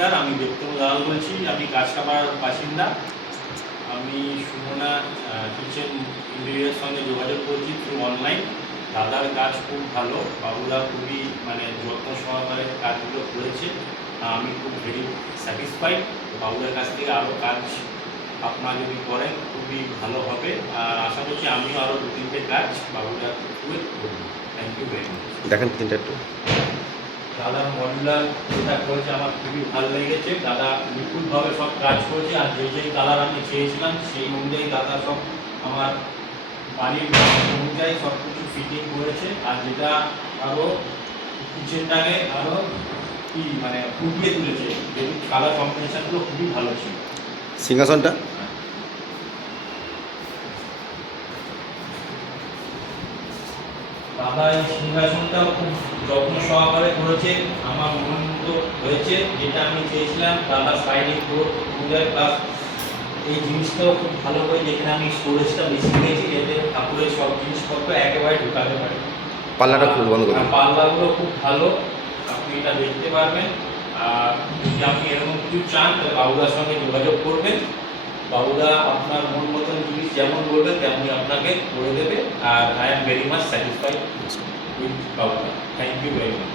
নমস্কার, আমি দেবতনু দালাল বলছি। আমি কাছকাপাড়ার বাসিন্দা। আমি সুমনা কিচেন ইন্টেরিয়ারের সঙ্গে যোগাযোগ করেছি থ্রু অনলাইন। দাদার কাজ খুব ভালো, বাবুদা খুবই যত্ন সহকারে কাজগুলো করেছে। আমি খুব ভেরি স্যাটিসফাইড। বাবুদার কাছ থেকে আরও কাজ আপনারা যদি করেন খুবই ভালো হবে, আর আশা করছি আমিও আরও 2-3টে কাজ বাবুদার থ্রুয়ে করব। Thank you very much. দেখেন তিনটা একটু। দাদার মডুলার যেটা করেছে আমার খুবই ভালো লেগেছে। দাদা নিখুঁতভাবে সব কাজ করেছে, আর যেই কালার আমি চেয়েছিলাম সেই অনুযায়ী দাদা সব আমার বাড়ির অনুযায়ী সব কিছু ফিটিং করেছে। আর যেটা আরও কিচেনটাকে আরও ফুটিয়ে তুলেছে, যেহেতু কালার কম্বিনেশানগুলো খুবই ভালো ছিল। সিংহাসনটা দাদা এই সিংহাসনটাও খুব যত্ন সহকারে করেছে, আমার মনোনীত হয়েছে। যেটা আমি চেয়েছিলাম দাদা সাইডিং বোর্ড প্লাস এই জিনিসটাও খুব ভালো করে, যেখানে আমি স্টোরেজটা বেশি পেয়েছি, এতে ঠাকুরের সব জিনিসপত্র একেবারে ঢুকাতে পারি। পাল্লাটা খুব বন্ধ করুন। পাল্লাগুলো খুব ভালো, আপনি এটা দেখতে পারবেন। আর যদি আপনি এরকম কিছু চান তাহলে বাবুদার সঙ্গে যোগাযোগ করবেন। বাবুদা আপনার মন মতন জিনিস যেমন বলবেন তেমনি আপনাকে করে দেবে। আর I am very much satisfied with বাবুদা। Thank you very much.